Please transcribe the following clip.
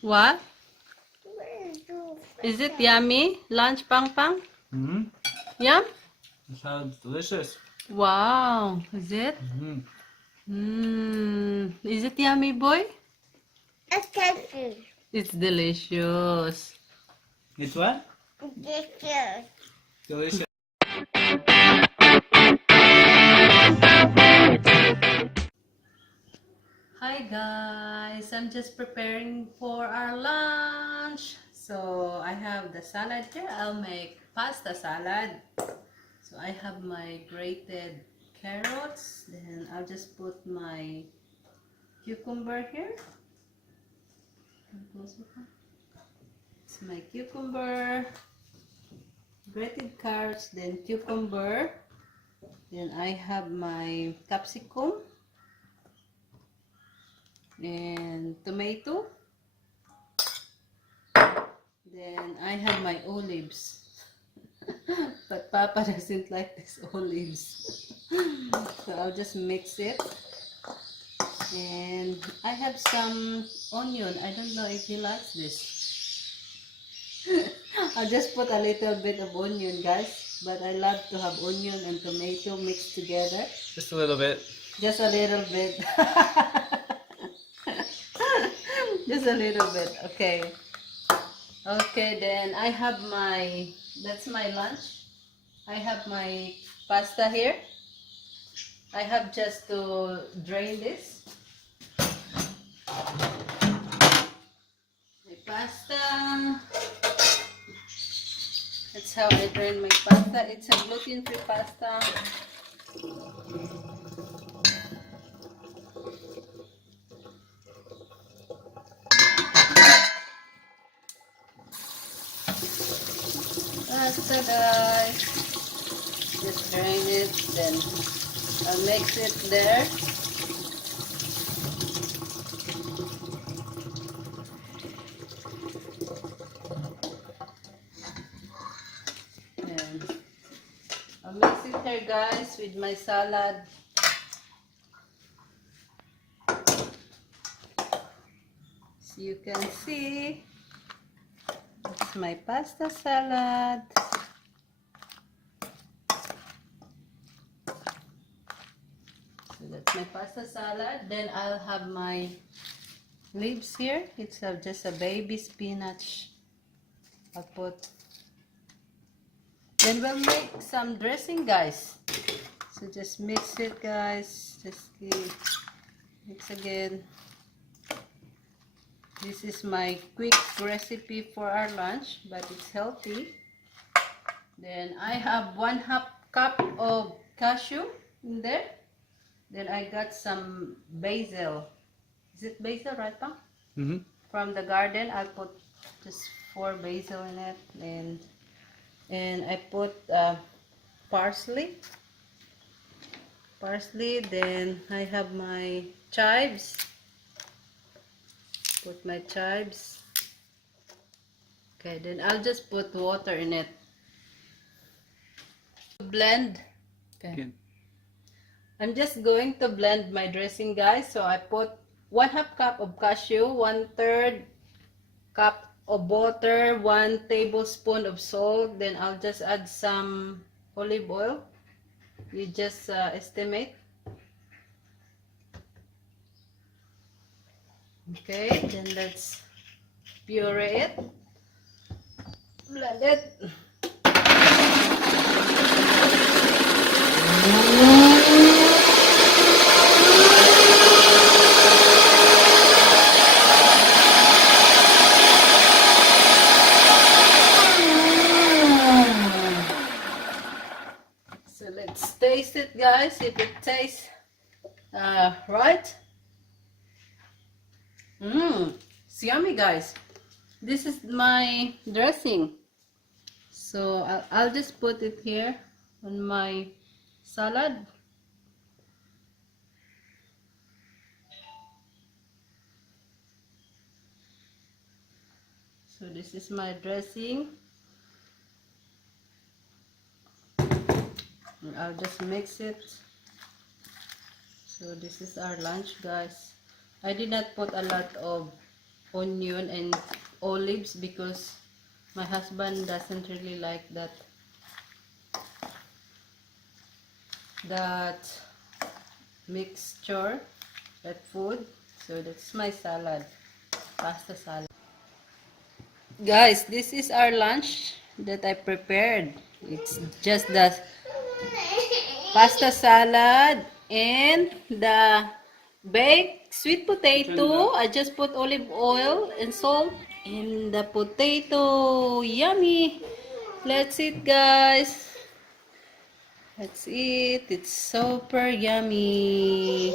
What? Is it yummy? Lunch, Pang Pang? Mm-hmm. Yum? It sounds delicious. Wow. Is it? Mm-hmm. Is it yummy, boy? It's tasty. It's delicious. It's what? Delicious. Delicious. Hi guys, I'm just preparing for our lunch. So I have the salad here. I'll make pasta salad. So I have my grated carrots. Then I'll just put my cucumber here. It's my cucumber, grated carrots, then cucumber. Then I have my capsicum and tomato. Then I have my olives. But Papa doesn't like these olives. So I'll just mix it. And I have some onion. I don't know if he likes this. I'll just put a little bit of onion, guys. But I love to have onion and tomato mixed together. Just a little bit. Just a little bit. Just a little bit. Okay. Okay, then I have my, that's my lunch. I have my pasta here. I have just to drain this. My pasta. That's how I drain my pasta. It's a gluten-free pasta. Pasta, guys. Just drain it, then I'll mix it there. And I'll mix it here, guys, with my salad. So you can see, it's my pasta salad. So that's my pasta salad. Then I'll have my leaves here. It's just a baby spinach. I'll put. Then we'll make some dressing, guys. So just mix it, guys. Just mix again. This is my quick recipe for our lunch, but it's healthy. Then I have 1/2 cup of cashew in there. Then I got some basil. Is it basil, right, Pa? Mm-hmm. From the garden. I'll put just 4 basil in it, and I put parsley. Then I have my chives. Put my chives. Okay, then I'll just put water in it. Blend. Okay. Good. I'm just going to blend my dressing, guys. So I put 1/2 cup of cashew, 1/3 cup of butter, 1 tablespoon of salt. Then I'll just add some olive oil. You just estimate. Okay, then let's puree it. Blend it. So let's taste it, guys, if it tastes right. It's yummy, guys. This is my dressing. So I'll just put it here on my salad. So this is my dressing. And I'll just mix it. So this is our lunch, guys. I did not put a lot of onion and olives because my husband doesn't really like that mixture, that food. So that's my salad, pasta salad. Guys, this is our lunch that I prepared. It's just the pasta salad and the baked sweet potato. I just put olive oil and salt in the potato. Yummy! Let's eat, guys. Let's eat. It's super yummy.